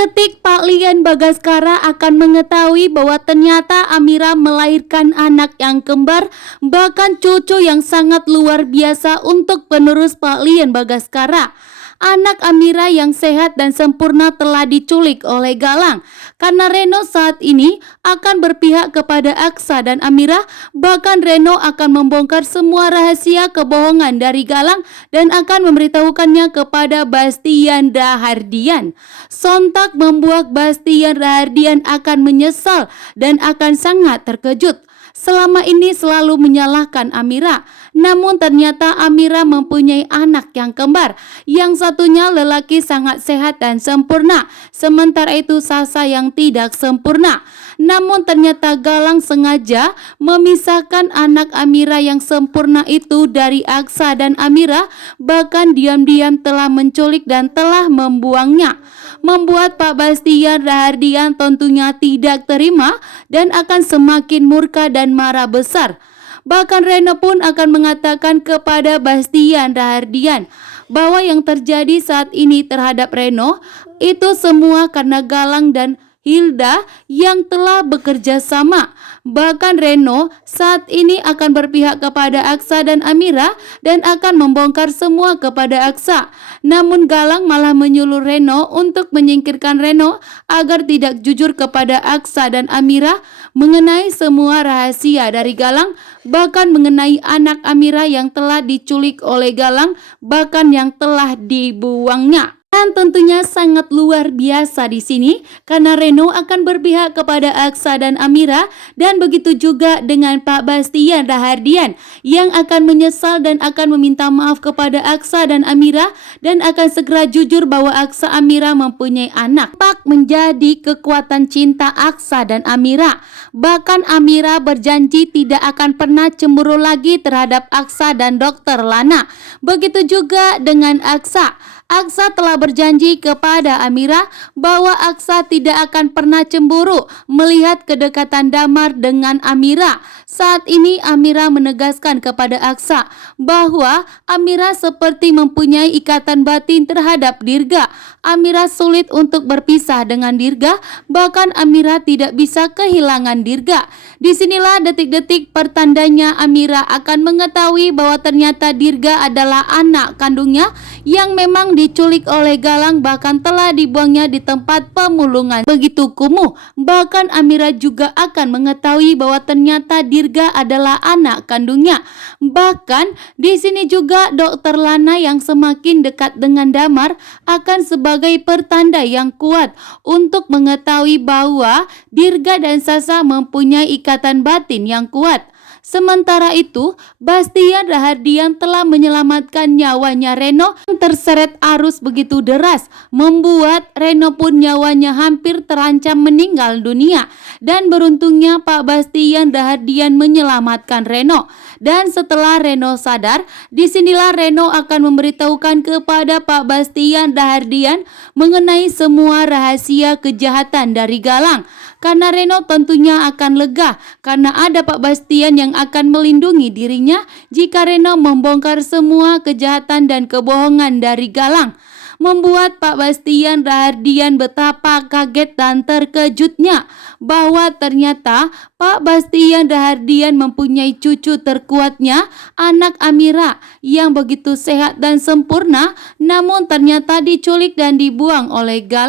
Detik-detik Pak Lian Bagaskara akan mengetahui bahwa ternyata Amira melahirkan anak yang kembar, bahkan cucu yang sangat luar biasa untuk penerus Pak Lian Bagaskara. Anak Amira yang sehat dan sempurna telah diculik oleh Galang. Karena Reno saat ini akan berpihak kepada Aksa dan Amira, bahkan Reno akan membongkar semua rahasia kebohongan dari Galang dan akan memberitahukannya kepada Bastian Rahardian. Sontak membuat Bastian Rahardian akan menyesal dan akan sangat terkejut. Selama ini selalu menyalahkan Amira, namun ternyata Amira mempunyai anak yang kembar. Yang satunya lelaki sangat sehat dan sempurna, sementara itu Sasa yang tidak sempurna. Namun ternyata Galang sengaja memisahkan anak Amira yang sempurna itu dari Aksa dan Amira, bahkan diam-diam telah menculik dan telah membuangnya. Membuat Pak Bastian Rahardian tentunya tidak terima dan akan semakin murka dan marah besar. Bahkan Reno pun akan mengatakan kepada Bastian Rahardian bahwa yang terjadi saat ini terhadap Reno itu semua karena Galang dan Hilda yang telah bekerja sama. Bahkan Reno saat ini akan berpihak kepada Aksa dan Amira dan akan membongkar semua kepada Aksa. Namun Galang malah menyuruh Reno untuk menyingkirkan Reno agar tidak jujur kepada Aksa dan Amira mengenai semua rahasia dari Galang, bahkan mengenai anak Amira yang telah diculik oleh Galang, bahkan yang telah dibuangnya. Dan tentunya sangat luar biasa di sini karena Reno akan berpihak kepada Aksa dan Amira, dan begitu juga dengan Pak Bastian Rahardian yang akan menyesal dan akan meminta maaf kepada Aksa dan Amira dan akan segera jujur bahwa Aksa Amira mempunyai anak. Pak menjadi kekuatan cinta Aksa dan Amira. Bahkan Amira berjanji tidak akan pernah cemburu lagi terhadap Aksa dan Dokter Lana. Begitu juga dengan Aksa. Aksa telah berjanji kepada Amira bahwa Aksa tidak akan pernah cemburu melihat kedekatan Damar dengan Amira. Saat ini Amira menegaskan kepada Aksa bahwa Amira seperti mempunyai ikatan batin terhadap Dirga. Amira sulit untuk berpisah dengan Dirga, bahkan Amira tidak bisa kehilangan Dirga. Disinilah detik-detik pertandanya Amira akan mengetahui bahwa ternyata Dirga adalah anak kandungnya yang memang diculik oleh Galang, bahkan telah dibuangnya di tempat pemulungan begitu kumuh. Bahkan Amira juga akan mengetahui bahwa ternyata Dirga adalah anak kandungnya. Bahkan di sini juga Dokter Lana yang semakin dekat dengan Damar akan sebagai pertanda yang kuat untuk mengetahui bahwa Dirga dan Sasa mempunyai ikatan batin yang kuat. Sementara itu, Bastian Rahardian telah menyelamatkan nyawanya Reno yang terseret arus begitu deras, membuat Reno pun nyawanya hampir terancam meninggal dunia. Dan beruntungnya Pak Bastian Rahardian menyelamatkan Reno. Dan setelah Reno sadar, disinilah Reno akan memberitahukan kepada Pak Bastian Rahardian mengenai semua rahasia kejahatan dari Galang. Karena Reno tentunya akan lega karena ada Pak Bastian yang akan melindungi dirinya jika Reno membongkar semua kejahatan dan kebohongan dari Galang. Membuat Pak Bastian Rahardian betapa kaget dan terkejutnya bahwa ternyata Pak Bastian Rahardian mempunyai cucu terkuatnya, anak Amira yang begitu sehat dan sempurna, namun ternyata diculik dan dibuang oleh Galang.